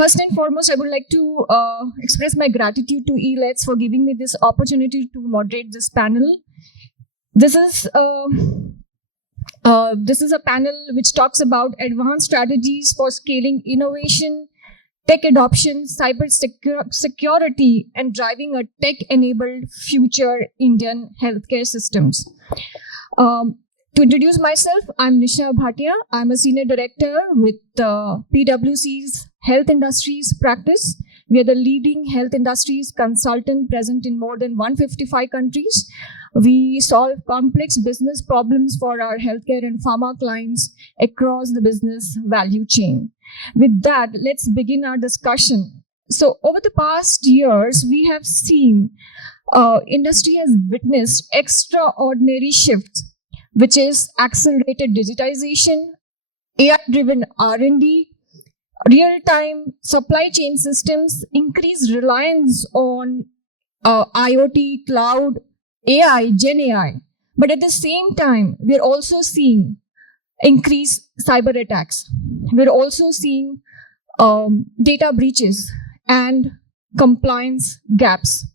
First and foremost, I would like to express my gratitude to Elets for giving me this opportunity to moderate this panel. This is a panel which talks about advanced strategies for scaling innovation, tech adoption, cybersecurity, and driving a tech-enabled future Indian healthcare systems. To introduce myself, I'm Nisha Bhatia. I'm a senior director with PwC's Health Industries practice. We are the leading health industries consultant present in more than 155 countries. We solve complex business problems for our healthcare and pharma clients across the business value chain. With that, let's begin our discussion. So over the past years, we have seen industry has witnessed extraordinary shifts, which is accelerated digitization, AI-driven R&D, real-time supply chain systems, increased reliance on IoT, cloud, AI, Gen AI. But at the same time, we're also seeing increased cyber attacks. We're also seeing data breaches and compliance gaps.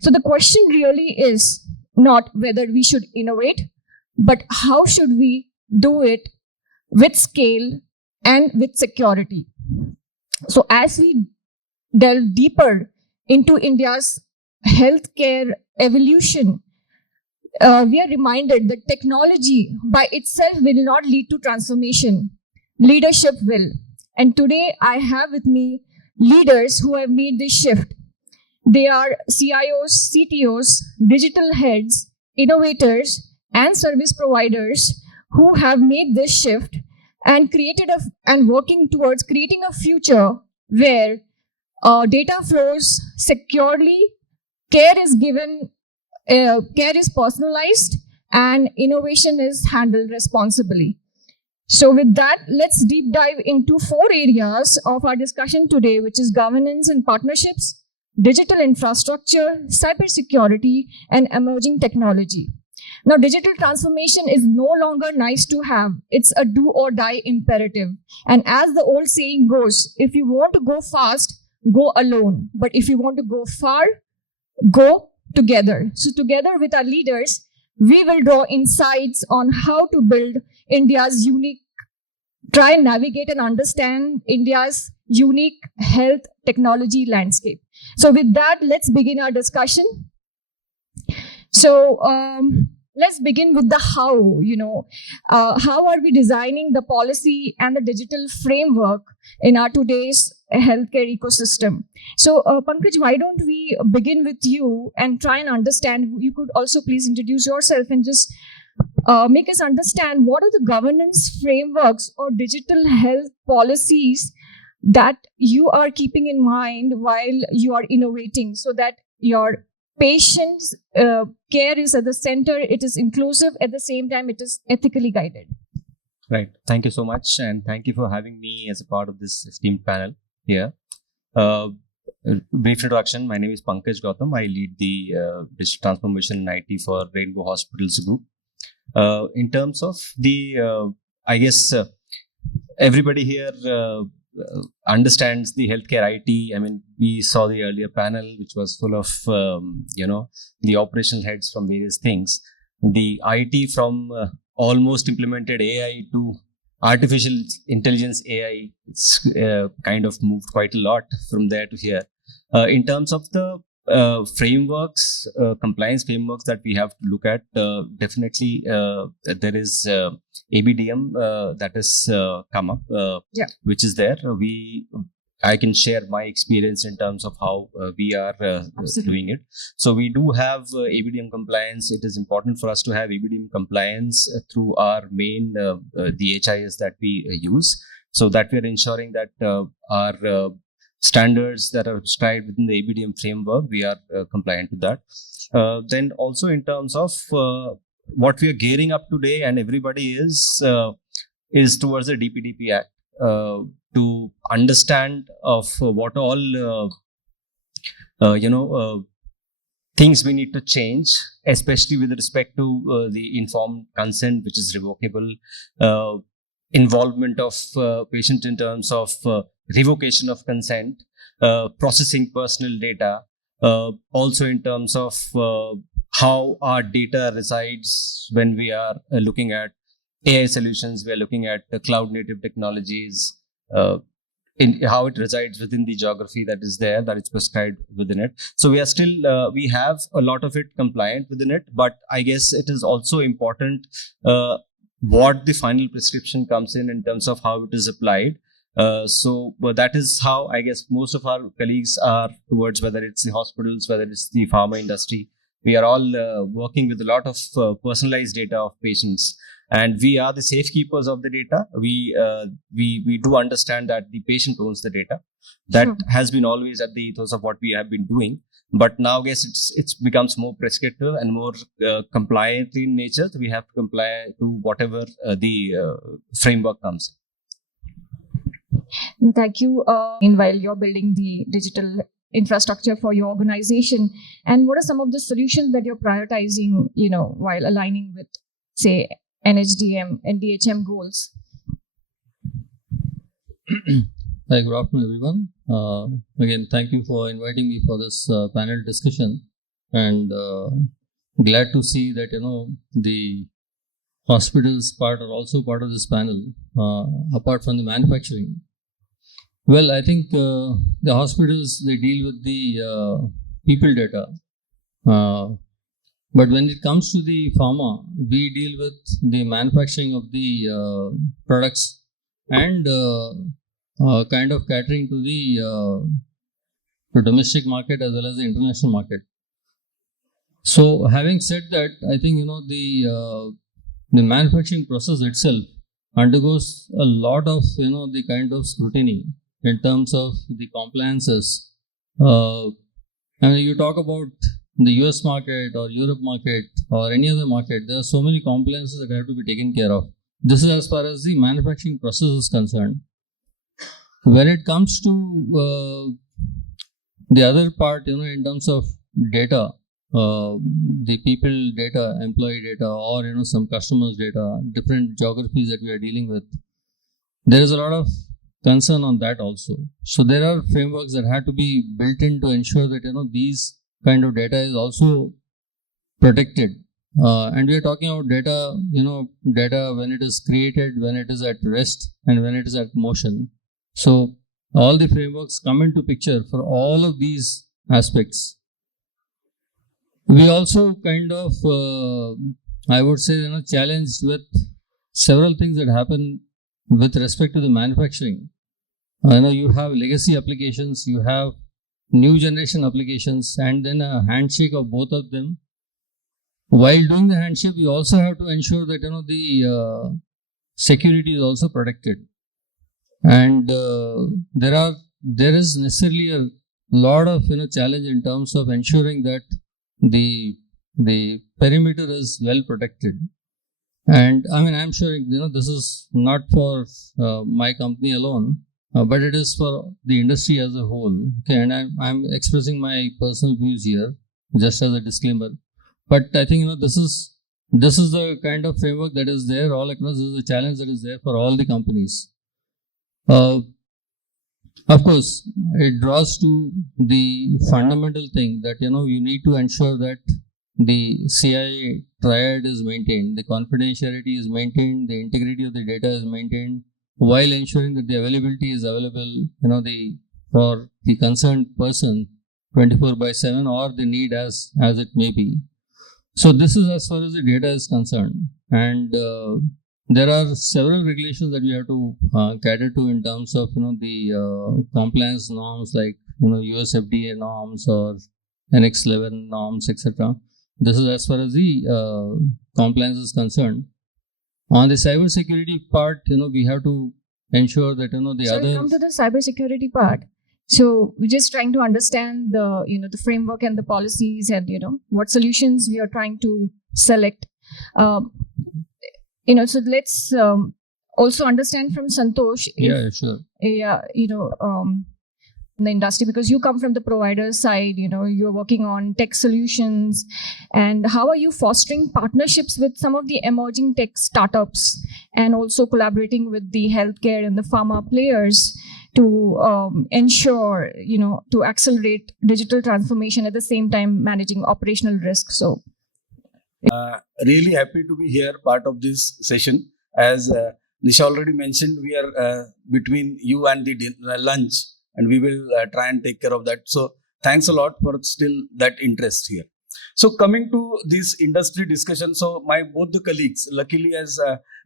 So the question really is not whether we should innovate, but how should we do it with scale and with security? So as we delve deeper into India's healthcare evolution, we are reminded that technology by itself will not lead to transformation. Leadership will. And today I have with me leaders who have made this shift. They are CIOs, CTOs, digital heads, innovators, and service providers who have made this shift and working towards creating a future where data flows securely, care is personalized, and innovation is handled responsibly. So with that, let's deep dive into 4 areas of our discussion today, which is governance and partnerships, digital infrastructure, cybersecurity, and emerging technology. Now, digital transformation is no longer nice to have. It's a do or die imperative. And as the old saying goes, if you want to go fast, go alone. But if you want to go far, go together. So together with our leaders, we will draw insights on how to build try and navigate and understand India's unique health technology landscape. So with that, let's begin our discussion. So let's begin with the how, how are we designing the policy and the digital framework in our today's healthcare ecosystem? So Pankaj, why don't we begin with you and try and understand, you could also please introduce yourself and just make us understand what are the governance frameworks or digital health policies that you are keeping in mind while you are innovating so that your patient's care is at the center, it is inclusive, at the same time, it is ethically guided. Right. Thank you so much. And thank you for having me as a part of this esteemed panel here. Brief introduction. My name is Pankaj Gautam. I lead the digital transformation in IT for Rainbow Hospitals Group. In terms of the, I guess everybody here understands the healthcare IT. I mean, we saw the earlier panel, which was full of, the operational heads from various things. The IT from almost implemented AI to artificial intelligence AI, it's kind of moved quite a lot from there to here. In terms of the frameworks, compliance frameworks that we have to look at, definitely there is ABDM that has come up, which is there. I can share my experience in terms of how we are doing it. So we do have ABDM compliance. It is important for us to have ABDM compliance through our main, the HIS that we use, so that we are ensuring that our standards that are prescribed within the ABDM framework, we are compliant with that. Then also in terms of what we are gearing up today, and everybody is towards the DPDP Act, to understand of what all things we need to change, especially with respect to the informed consent, which is revocable. involvement of patient in terms of revocation of consent, processing personal data, also in terms of how our data resides when we are looking at AI solutions, we are looking at cloud native technologies, in how it resides within the geography that is there, that is prescribed within it. So we are still, we have a lot of it compliant within it, but I guess it is also important what the final prescription comes in terms of how it is applied. So that is how I guess most of our colleagues are towards, whether it's the hospitals, whether it's the pharma industry. We are all working with a lot of personalized data of patients, and we are the safekeepers of the data. We do understand that the patient owns the data. That has been always at the ethos of what we have been doing. But now, I guess it's becomes more prescriptive and more compliant in nature. So we have to comply to whatever the framework comes in. Thank you. While you're building the digital infrastructure for your organization, and what are some of the solutions that you're prioritizing, while aligning with, say, NHDM and DHM goals? Hi, good afternoon, everyone. Again, thank you for inviting me for this panel discussion, and glad to see that the hospitals part are also part of this panel, apart from the manufacturing. Well, I think the hospitals, they deal with the people data. But when it comes to the pharma, we deal with the manufacturing of the products and kind of catering to the domestic market as well as the international market. So having said that, I think the manufacturing process itself undergoes a lot of the kind of scrutiny in terms of the compliances. And you talk about the US market or Europe market or any other market, there are so many compliances that have to be taken care of. This is as far as the manufacturing process is concerned. When it comes to the other part, in terms of data, the people data, employee data, or some customers data, different geographies that we are dealing with, there is a lot of concern on that also. So there are frameworks that have to be built in to ensure that these kind of data is also protected. And we are talking about data, data when it is created, when it is at rest, and when it is at motion. So all the frameworks come into picture for all of these aspects. We also kind of, I would say, challenged with several things that happen with respect to the manufacturing. You have legacy applications, you have new generation applications, and then a handshake of both of them. While doing the handshake, we also have to ensure that the security is also protected. And there is necessarily a lot of challenge in terms of ensuring that the perimeter is well protected. And I mean, I'm sure this is not for my company alone, but it is for the industry as a whole. Okay, and I'm expressing my personal views here, just as a disclaimer. But I think this is the kind of framework that is there all across. This is a challenge that is there for all the companies. Of course, it draws to the fundamental thing that you need to ensure that the CIA triad is maintained, the confidentiality is maintained, the integrity of the data is maintained, while ensuring that the availability is available, for the concerned person 24/7 or the need as it may be. So this is as far as the data is concerned, and there are several regulations that we have to cater to in terms of the compliance norms like US FDA norms or Annex 11 norms, etc. This is as far as the compliance is concerned. On the cybersecurity part, we have to ensure that Come to the cybersecurity part. So we're just trying to understand the framework and the policies and what solutions we are trying to select. So let's also understand from Santosh. Sure. In the industry, because you come from the provider side, you're working on tech solutions, and how are you fostering partnerships with some of the emerging tech startups and also collaborating with the healthcare and the pharma players to ensure, to accelerate digital transformation at the same time managing operational risk. So really happy to be here, part of this session. As Nisha already mentioned, we are between you and the lunch, and we will try and take care of that. So thanks a lot for still that interest here. So coming to this industry discussion, so my both the colleagues, luckily as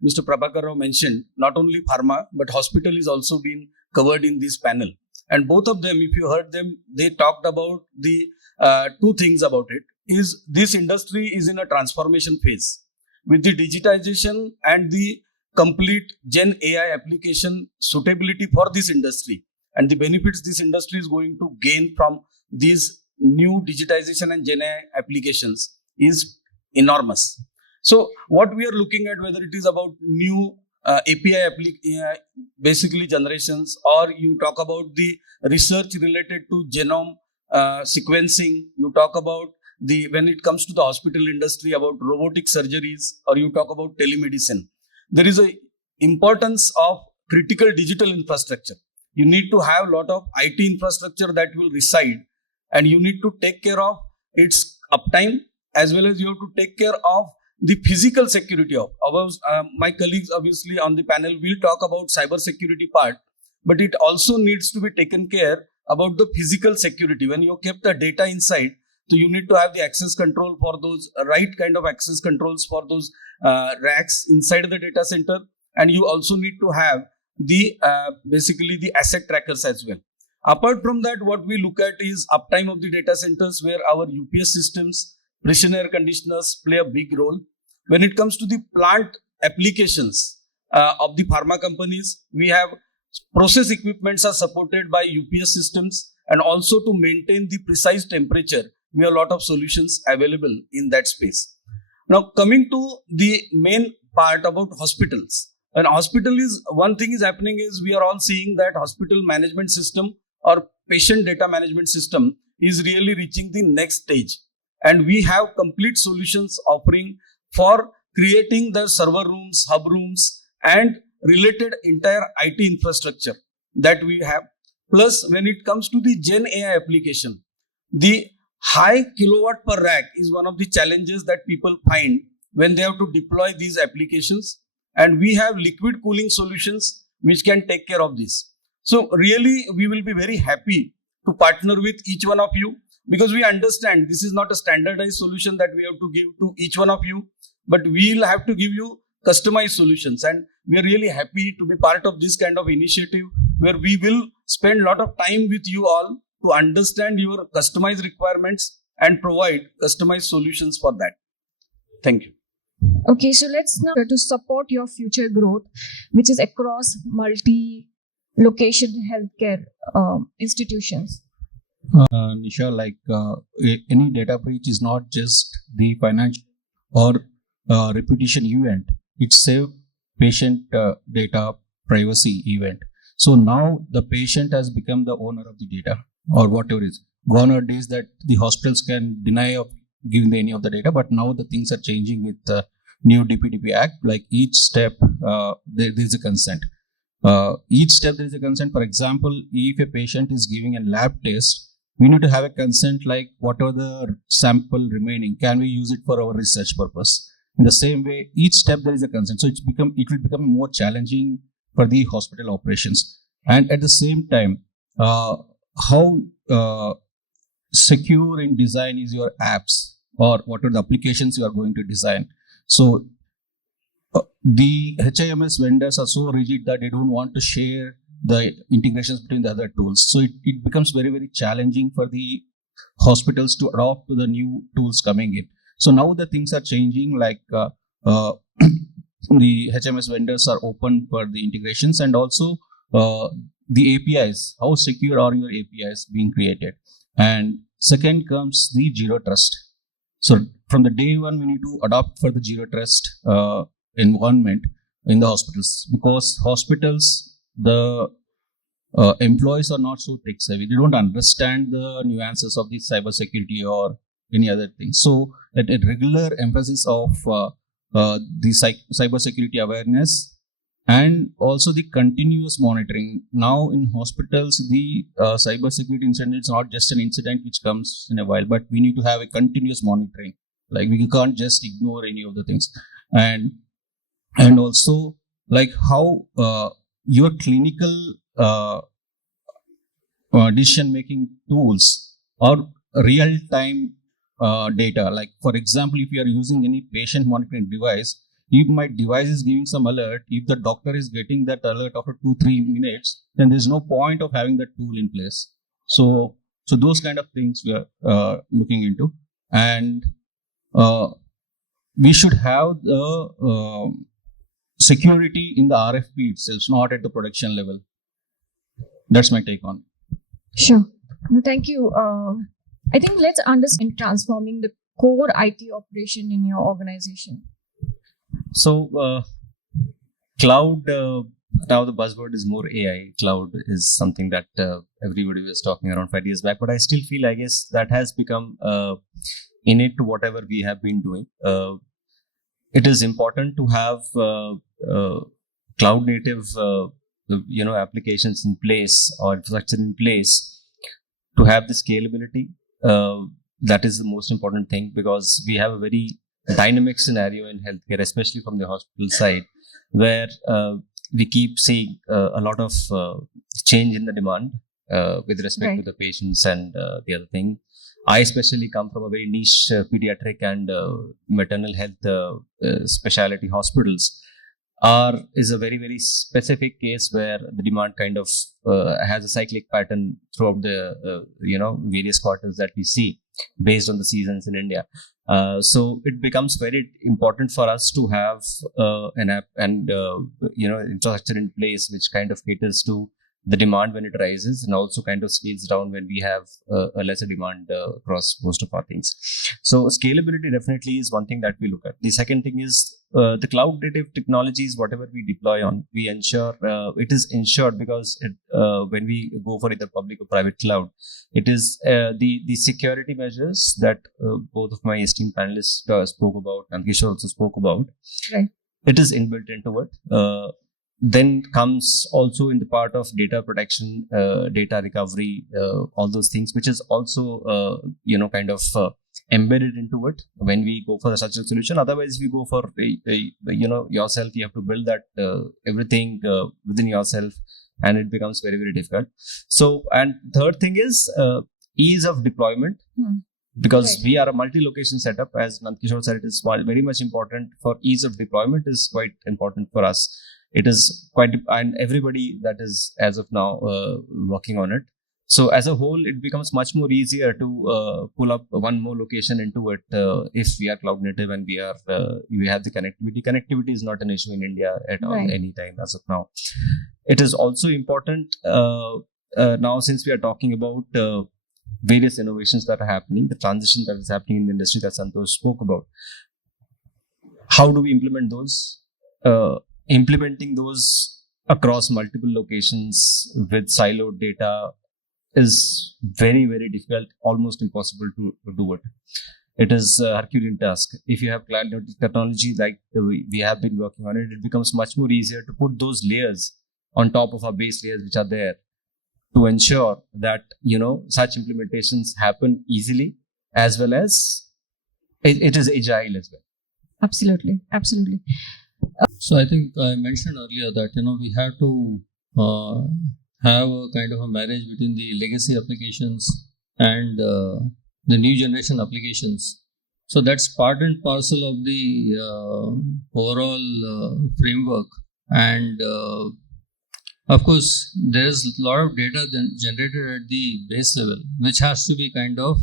Mr. Prabhakar mentioned, not only pharma but hospital is also been covered in this panel. And both of them, if you heard them, they talked about the two things about it. Is this industry is in a transformation phase with the digitization and the complete Gen AI application suitability for this industry, and the benefits this industry is going to gain from these new digitization and Gen AI applications is enormous. So what we are looking at, whether it is about new API basically generations, or you talk about the research related to genome sequencing, you talk about when it comes to the hospital industry about robotic surgeries, or you talk about telemedicine, there is a importance of critical digital infrastructure. You need to have a lot of IT infrastructure that will reside, and you need to take care of its uptime, as well as you have to take care of the physical security of my colleagues obviously on the panel will talk about cybersecurity part, but it also needs to be taken care about the physical security. When you kept the data inside, so you need to have the access control for those right kind of access controls for those racks inside the data center, and you also need to have the basically the asset trackers as well. Apart from that, what we look at is uptime of the data centers, where our UPS systems, precision air conditioners play a big role. When it comes to the plant applications of the pharma companies, we have process equipments are supported by UPS systems, and also to maintain the precise temperature, we have a lot of solutions available in that space. Now coming to the main part about hospitals. When hospital is, one thing is happening is we are all seeing that hospital management system or patient data management system is really reaching the next stage. And we have complete solutions offering for creating the server rooms, hub rooms, and related entire IT infrastructure that we have. Plus, when it comes to the Gen AI application, the high kilowatt per rack is one of the challenges that people find when they have to deploy these applications. And we have liquid cooling solutions which can take care of this. So really, we will be very happy to partner with each one of you, because we understand this is not a standardized solution that we have to give to each one of you, but we will have to give you customized solutions. And we are really happy to be part of this kind of initiative, where we will spend a lot of time with you all to understand your customized requirements and provide customized solutions for that. Thank you. Okay, so let's now to support your future growth, which is across multi-location healthcare institutions. Nisha, any data breach is not just the financial or reputation event. It's a patient data privacy event. So now the patient has become the owner of the data, or whatever it is. Gone are days that the hospitals can deny of giving any of the data, but now the things are changing with the new DPDP Act. Like each step, there is a consent. Each step there is a consent. For example, if a patient is giving a lab test, we need to have a consent, like whatever the sample remaining, can we use it for our research purpose? In the same way, each step there is a consent. So it will become more challenging for the hospital operations. And at the same time, how secure in design is your apps, or what are the applications you are going to design? So the HIMS vendors are so rigid that they don't want to share the integrations between the other tools. So it becomes very, very challenging for the hospitals to adopt to the new tools coming in. So now the things are changing, like the HMS vendors are open for the integrations, and also the APIs, how secure are your APIs being created? And second comes the zero trust. So from the day one, we need to adopt for the zero trust environment in the hospitals, because hospitals, the employees are not so tech savvy. They don't understand the nuances of the cybersecurity or any other thing. So a regular emphasis of the cybersecurity awareness and also the continuous monitoring. Now in hospitals, the cybersecurity incident is not just an incident which comes in a while, but we need to have a continuous monitoring. Like we can't just ignore any of the things, and also like how your clinical decision making tools or real time data. Like for example, if you are using any patient monitoring device, if my device is giving some alert, if the doctor is getting that alert after 2-3 minutes, then there's no point of having that tool in place. So those kind of things we are looking into, and we should have the security in the RFP itself, not at the production level. That's my take on it. Sure. No, thank you. I think let's understand transforming the core IT operation in your organization. So, cloud, now the buzzword is more AI. Cloud is something that everybody was talking around 5 years back, but I still feel, I guess, that has become innate to whatever we have been doing. It is important to have cloud native, applications in place or infrastructure in place to have the scalability. That is the most important thing, because we have a very dynamic scenario in healthcare, especially from the hospital side, where we keep seeing a lot of change in the demand with respect to the patients and the other thing. I especially come from a very niche pediatric and maternal health specialty hospitals. Is a very, very specific case where the demand kind of has a cyclic pattern throughout the various quarters that we see based on the seasons in India. So it becomes very important for us to have an app and infrastructure in place which kind of caters to the demand when it rises, and also kind of scales down when we have a lesser demand across most of our things. So scalability definitely is one thing that we look at. The second thing is the cloud native technologies, whatever we deploy on, we ensure it is ensured, because when we go for either public or private cloud, it is the security measures that both of my esteemed panelists spoke about, and Kishore also spoke about. Right. It is inbuilt into it. Then comes also in the part of data protection, data recovery, all those things, which is also kind of embedded into it when we go for such a solution. Otherwise, if you go for yourself, you have to build that everything within yourself, and it becomes very, very difficult. So, and third thing is ease of deployment. Because we are a multi-location setup, as Kishore said, it is very much important for ease of deployment is quite important for us. It is quite, and everybody that is as of now working on it. So as a whole, it becomes much more easier to pull up one more location into it if we are cloud native and we have the connectivity. Connectivity is not an issue in India at all, any time as of now. It is also important now, since we are talking about various innovations that are happening, the transition that is happening in the industry that Santosh spoke about. How do we implement those? Implementing those across multiple locations with siloed data is very, very difficult, almost impossible to do it. It is a Herculean task. If you have cloud technology like we have been working on it, it becomes much more easier to put those layers on top of our base layers which are there, to ensure that such implementations happen easily, as well as it is agile as well. Absolutely. So I think I mentioned earlier that we have to have a kind of a marriage between the legacy applications and the new generation applications. So that's part and parcel of the overall framework. And of course, there is a lot of data generated at the base level, which has to be kind of,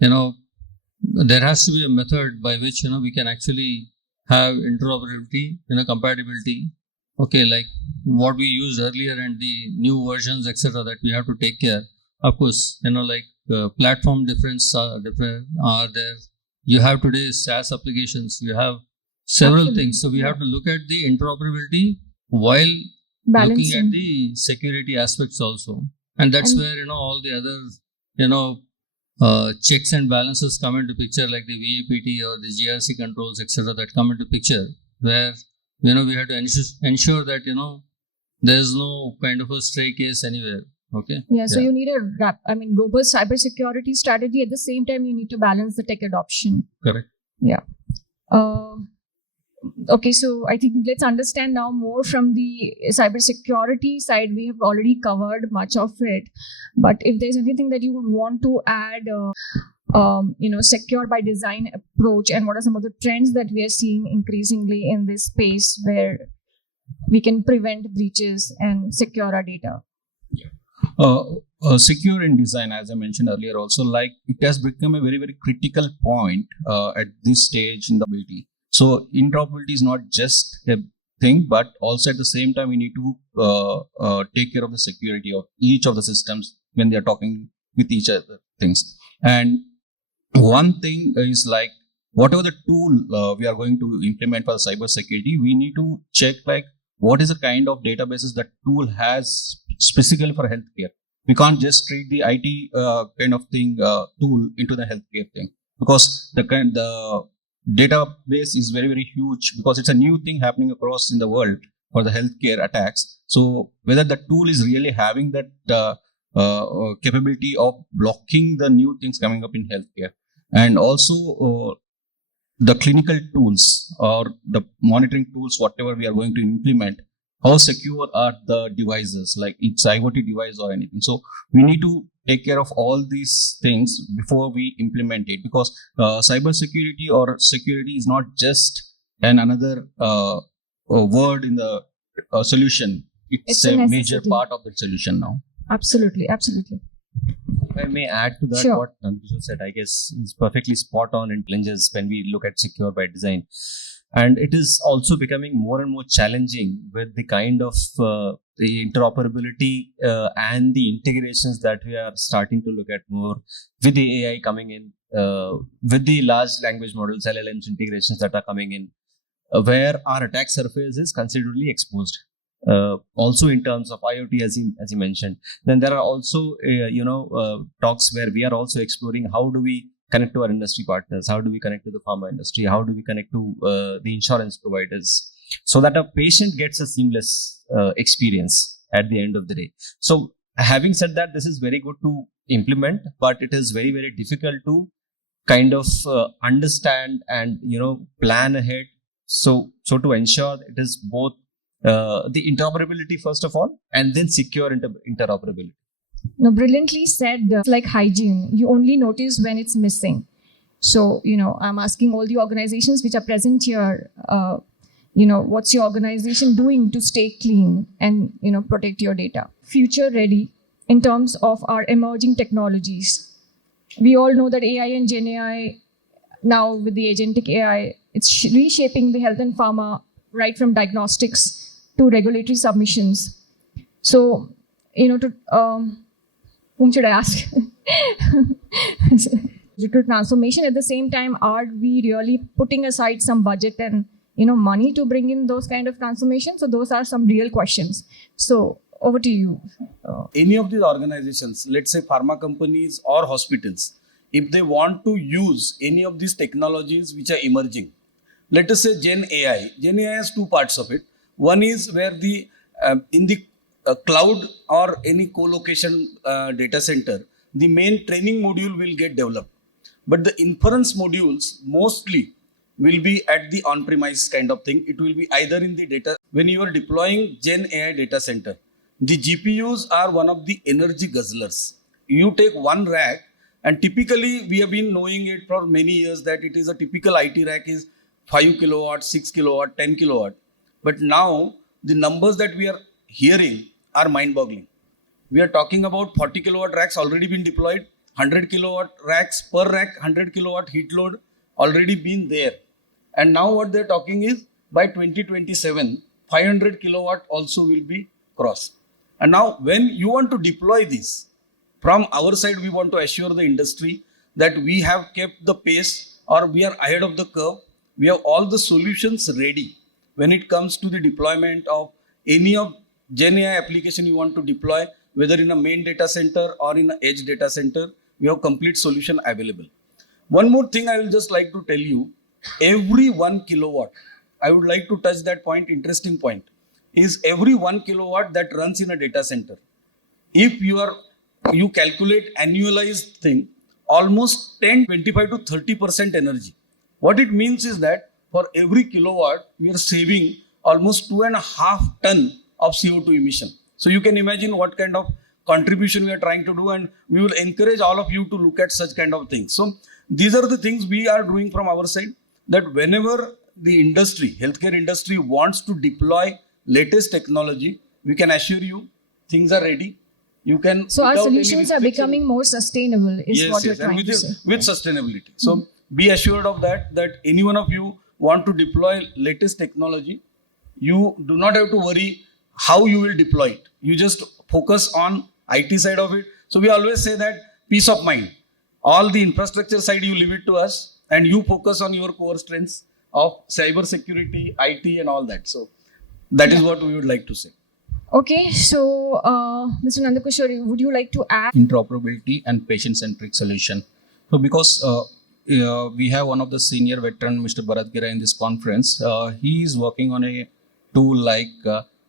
there has to be a method by which, we can actually have interoperability, compatibility. Okay, like what we used earlier and the new versions, etc., that we have to take care. Of course, platform difference are there. You have today SaaS applications. You have several things. So we have to look at the interoperability while looking at the security aspects also. And that's where, all the other, checks and balances come into picture, like the VAPT or the GRC controls, etc., that come into picture, where we have to ensure that, there's no kind of a stray case anywhere. Okay. Yeah, so you need a robust cybersecurity strategy. At the same time, you need to balance the tech adoption. Correct. Yeah. Okay, so I think let's understand now more from the cybersecurity side. We have already covered much of it, but if there's anything that you would want to add, secure by design approach, and what are some of the trends that we are seeing increasingly in this space where we can prevent breaches and secure our data? Secure in design, as I mentioned earlier, also like it has become a very, very critical point at this stage in the ability. So interoperability is not just a thing, but also at the same time we need to take care of the security of each of the systems when they are talking with each other things. And one thing is like whatever the tool we are going to implement for cybersecurity, we need to check like what is the kind of databases that tool has specifically for healthcare. We can't just treat the IT kind of thing tool into the healthcare thing, because the database is very, very huge, because it's a new thing happening across in the world for the healthcare attacks. So whether the tool is really having that capability of blocking the new things coming up in healthcare, and also the clinical tools or the monitoring tools, whatever we are going to implement, how secure are the devices, like it's IoT device or anything. So we need to take care of all these things before we implement it, because cybersecurity or security is not just another word in the solution. It's a major part of the solution now. Absolutely. If I may add to that, Sure. what Kishore said, I guess is perfectly spot on in challenges when we look at secure by design. And it is also becoming more and more challenging with the kind of the interoperability and the integrations that we are starting to look at more with the AI coming in, with the large language models, LLMs integrations that are coming in, where our attack surface is considerably exposed. Also in terms of IoT, as you mentioned, then there are also talks where we are also exploring how do we connect to our industry partners, how do we connect to the pharma industry, how do we connect to the insurance providers, so that a patient gets a seamless experience at the end of the day. So having said that, this is very good to implement, but it is very, very difficult to kind of understand and plan ahead. So to ensure it is both the interoperability first of all, and then secure interoperability. No, brilliantly said. It's like hygiene. You only notice when it's missing. So, I'm asking all the organizations which are present here, what's your organization doing to stay clean and, protect your data? Future ready in terms of our emerging technologies. We all know that AI and Gen AI, now with the agentic AI, it's reshaping the health and pharma, right from diagnostics to regulatory submissions. So, whom should I ask? Digital transformation. At the same time, are we really putting aside some budget and money to bring in those kind of transformations? So those are some real questions. So over to you. Any of these organizations, let's say pharma companies or hospitals, if they want to use any of these technologies which are emerging, let us say Gen AI. Gen AI has two parts of it. One is where in the cloud or any co-location data center, the main training module will get developed. But the inference modules mostly will be at the on-premise kind of thing. It will be either in the data. When you are deploying Gen AI data center, the GPUs are one of the energy guzzlers. You take one rack, and typically we have been knowing it for many years that it is a typical IT rack is 5 kilowatt, 6 kilowatt, 10 kilowatt. But now the numbers that we are hearing are mind-boggling. We are talking about 40 kilowatt racks already been deployed, 100 kilowatt racks per rack, 100 kilowatt heat load already been there. And now what they're talking is by 2027, 500 kilowatt also will be crossed. And now when you want to deploy this, from our side, we want to assure the industry that we have kept the pace or we are ahead of the curve. We have all the solutions ready when it comes to the deployment of any of Gen AI application you want to deploy, whether in a main data center or in an edge data center, we have complete solution available. One more thing I will just like to tell you, every 1 kilowatt I would like to touch that point, interesting point, is every 1 kilowatt that runs in a data center. If you calculate annualized thing, almost 10, 25 to 30% energy. What it means is that for every kilowatt, we are saving almost 2.5 ton of CO2 emission. So you can imagine what kind of contribution we are trying to do, and we will encourage all of you to look at such kind of things. So these are the things we are doing from our side, that whenever the industry, healthcare industry wants to deploy latest technology, we can assure you things are ready. You can. So our without any solutions are restriction- becoming more sustainable, is what you're and trying with, to say. with sustainability. So be assured of that any one of you want to deploy latest technology, you do not have to worry how you will deploy it. You just focus on IT side of it. So we always say that peace of mind. All the infrastructure side, you leave it to us, and you focus on your core strengths of cybersecurity, IT, and all that. So that is what we would like to say. Okay, so Mr. Nanda Kishore, would you like to add? Interoperability and patient-centric solution. So because we have one of the senior veteran, Mr. Bhatia, in this conference, he is working on a tool like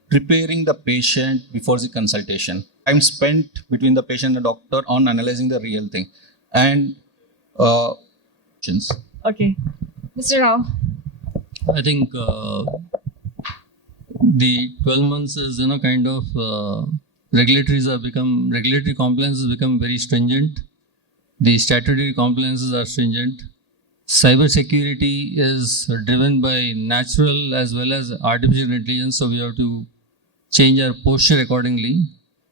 preparing the patient before the consultation. Time spent between the patient and the doctor on analyzing the real thing. And Okay, Mr. Rao. I think the 12 months is, kind of regulatory compliance has become very stringent. The statutory compliances are stringent. Cybersecurity is driven by natural as well as artificial intelligence, so we have to change our posture accordingly.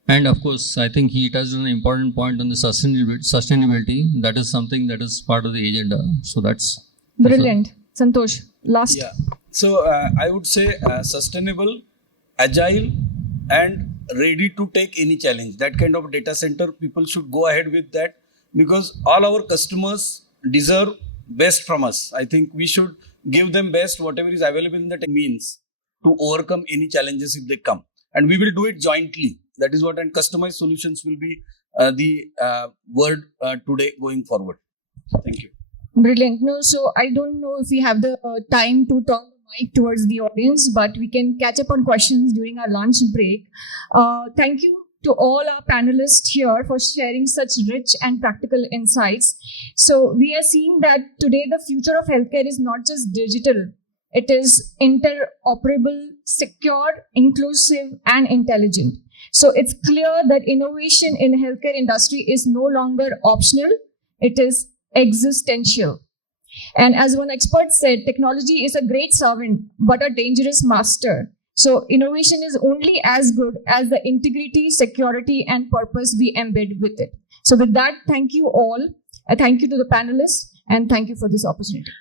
And of course, I think he touched on an important point on the sustainability. That is something that is part of the agenda. So that's Brilliant. Santosh, last. Yeah. So I would say sustainable, agile, and ready to take any challenge. That kind of data center, people should go ahead with that, because all our customers deserve best from us. I think we should give them best, whatever is available in the means to overcome any challenges if they come. And we will do it jointly. That is what, and customized solutions will be the word today going forward. Thank you. Brilliant. No, so I don't know if we have the time to turn the mic towards the audience, but we can catch up on questions during our lunch break. Thank you to all our panelists here for sharing such rich and practical insights. So we are seeing that today the future of healthcare is not just digital. It is interoperable, secure, inclusive, and intelligent. So it's clear that innovation in healthcare industry is no longer optional. It is existential. And as one expert said, technology is a great servant, but a dangerous master. So innovation is only as good as the integrity, security, and purpose we embed with it. So with that, thank you all. Thank you to the panelists, and thank you for this opportunity.